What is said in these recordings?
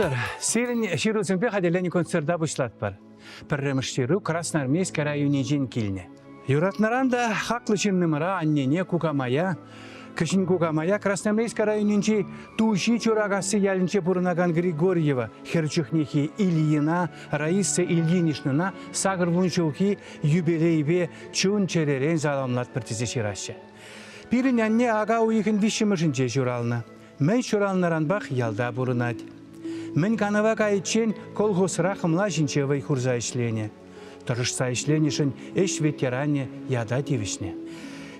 Булдар, сирен ширусынпе хаделени концерта бушлат бар. Пірреміштері Красноармейск районе жен келіне. Юратнаранда хақлы чыннымыра аннене кукамая, кішін кукамая Красноармейск районенче туши чурагасы ялінче бұрынаган Григорьева, Херчухнехи Ильина, Раиса Ильинишнына сағырвунчылхи юбилейбе чун черерен заламлат біртізе ширашы. Пирин анне ага уйхын вишімішінче журалны. Мен журалнаран бақ ялда бұрынад. Мен канава кайчен колхозра хымла жинчевой хурза ишлене. Тұрышса ишленешін эш ветеране яда девишне.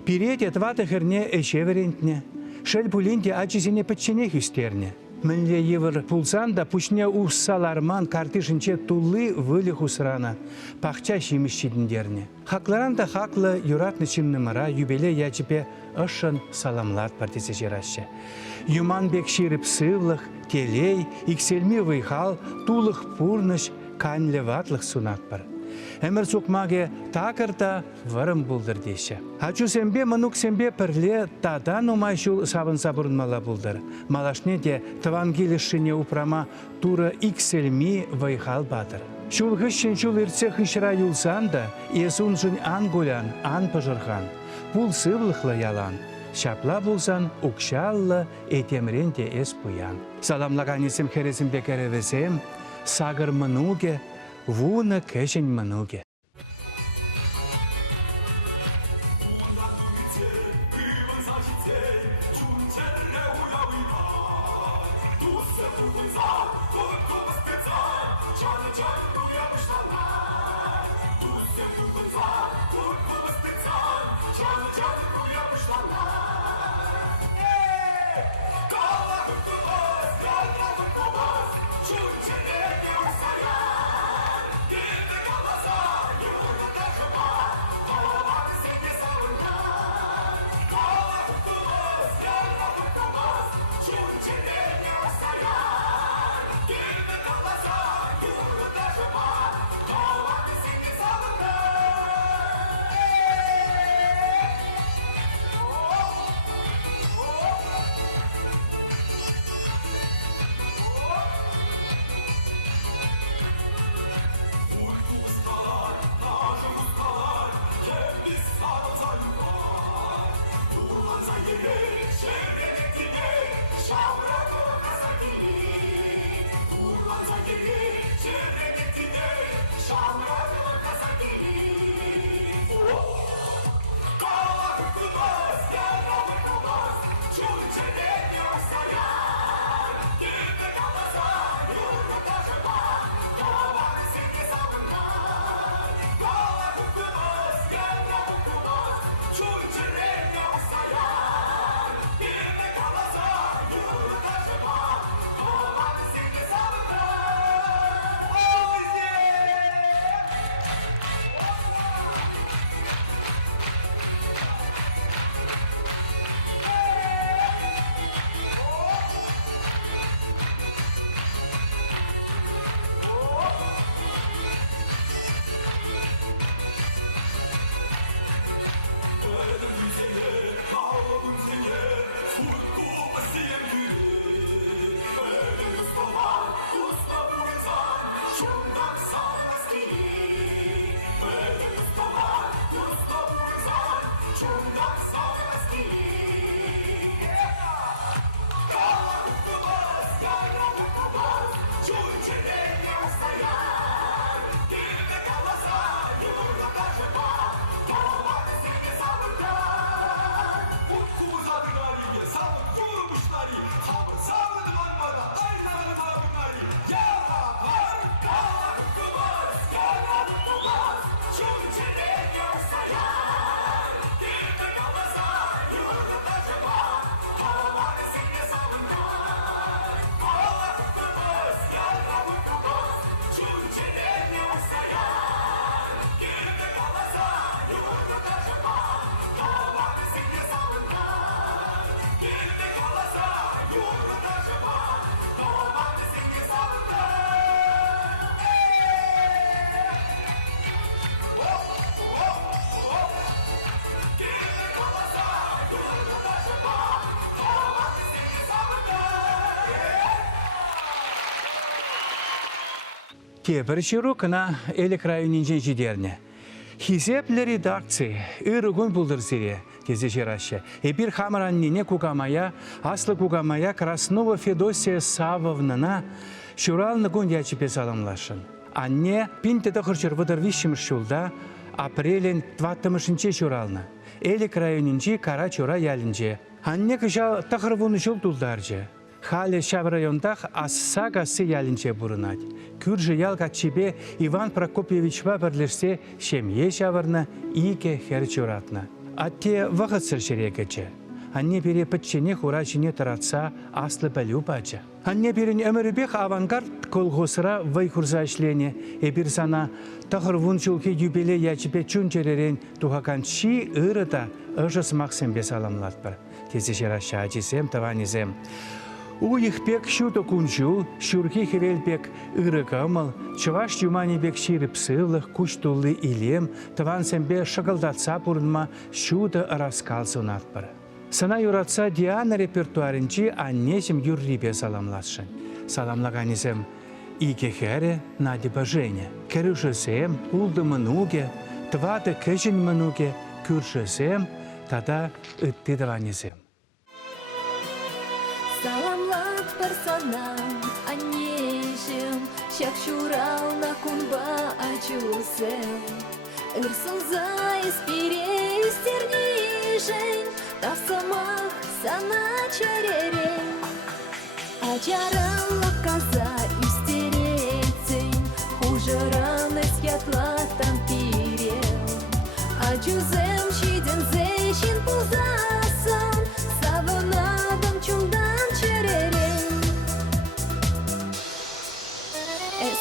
Пирет етваты херне эше верентне. Шел пулинте ачисене патчене хюстерне. Мінле евір пулсан да пучне уссаларман картышынче тулы вылы хусрана. Пахча шимішчедіндерне. Хакларан да хаклы юратны чыннымыра юбеле ячіпе ышын саламлат партисе жераще. Юман бек ширіп сывлық, телей, икселми выйхал, тулық пурныш, канлі ватлық сунат бар. Әмір сұқмаге такырта варым бұлдыр деші. Ачу сәмбе, мұнук сәмбе пірле тадан умайшул сабын сабырынмала бұлдыр. Малашне де тывангелішіне упрама тура икселми выйхал батыр. Шулғышшын шул ирце хышра юлсан да, есун жын ан гулян, ан пыжырхан. Бұл сывлықлы ялан. Шапла булсан укшаллы этемренте эс пуян. Саламлаганесем хересем бекеревесем, сагыр мынуге, вуны кешен мынуге. Тепер ширу кына элек районинжен жидерне. Хизеплі редакции, ырыгун булдырзире, тезе жераще. Эпир хамараннине кугамая, аслы кугамая Краснова Федосия Савовнана шуралны гун ячипе саламлашын. Анне пинтеті қырчыр выдырвишім шулда апрелен 20-шынче шуралны. Элек районинжи кара чура ялінже. Анне кыжал тақырвуны жыл тулдаржы. Халі шав райондах ассагасы ялінче бұрынат. Күржі ялға чебе Иван Прокопьевичва бірлерсе шемье шавырны ике хер чуратны. Атте вағытсыр шерекече. Анне бере пітчене хурачыне таратса аслы бәлю бачы. Анне берін өмірібек авангард колғосыра вайхурза ішлене. Эбір сана тағырвун чулки юбиле ячіпе чунчеререн тухакан ши ырыда ұжыс мақсымбе саламлат бір. Тезе жераша ачисем, таванизем. Уйықпек шуто кунчу, шурки хирелпек ырыкамыл, чываш юманибек ширіп сылық, күштулы илем, тавансембе шықылдатса бұрынма шуто раскалсы ұнатпыр. Сана юратса Диана репертуарынчи аннесім юррипе саламласшын. Саламлағанезем икехере надиба Женя. Керушесем, улды mëнуге, твады кэжін mëнуге, күршесем, тада ытты даванезем. Саламлат персона, аннежем, шак шурал на кунба ачусем. Ирсылза испире истернижень, та самах сана чаререн. Ачарала каза истерецень, хужараны святла там пирел. Ачузем щиден зещин пузасан, саванадам чундан чаререн.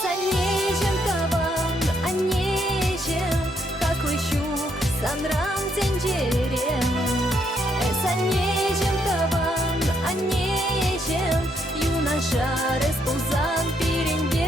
Санежем таван, анежем, как лыщук, санрам тенджерем. Санежем таван, анежем, юноша респузан перендел.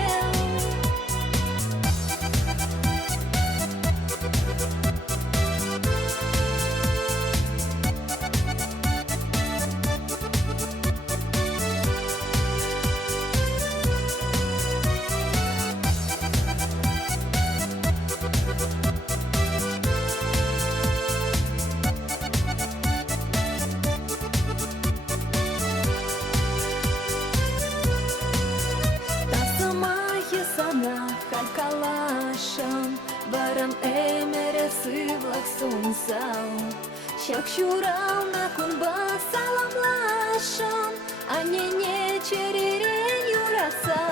Халькалашам, баран эмере сывлак сунсал. Шак шурал на кунба саламлашам, анне черерен юраса.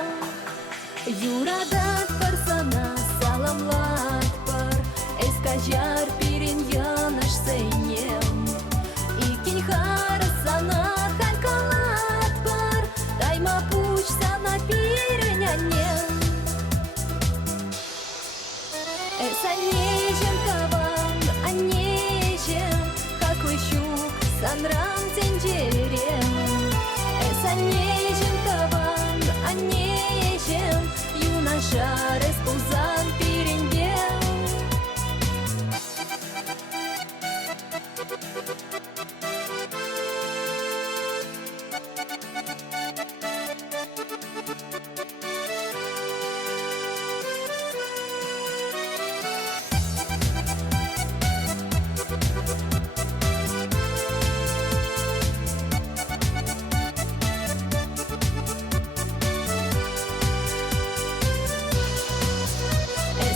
Юрадат парсана саламлат пар, эскажар пирин янаш сейнем. Икинь харасана халькалат пар, тайма пуч сана пирин анем. Санежем таван, анежем, как лыщук, санрам тенджерем. Санежем таван, анежем, юноша респузан перендел.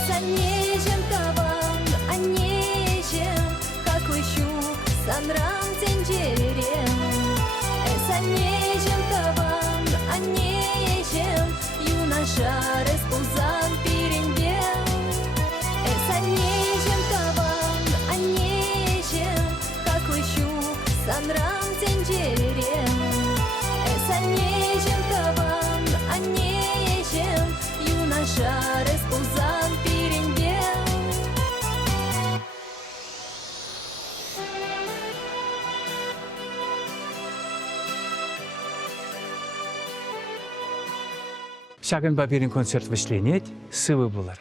Санежем таван, анежем, как лыщук, санрам тенджерем. Санежем таван, анежем, юноша респузан перендел. Санежем таван, анежем, как лыщук, санрам тенджерем. Санежем таван, анежем, юноша респузан перендел. Шагын бабирин концерт вышленет, сывы булар.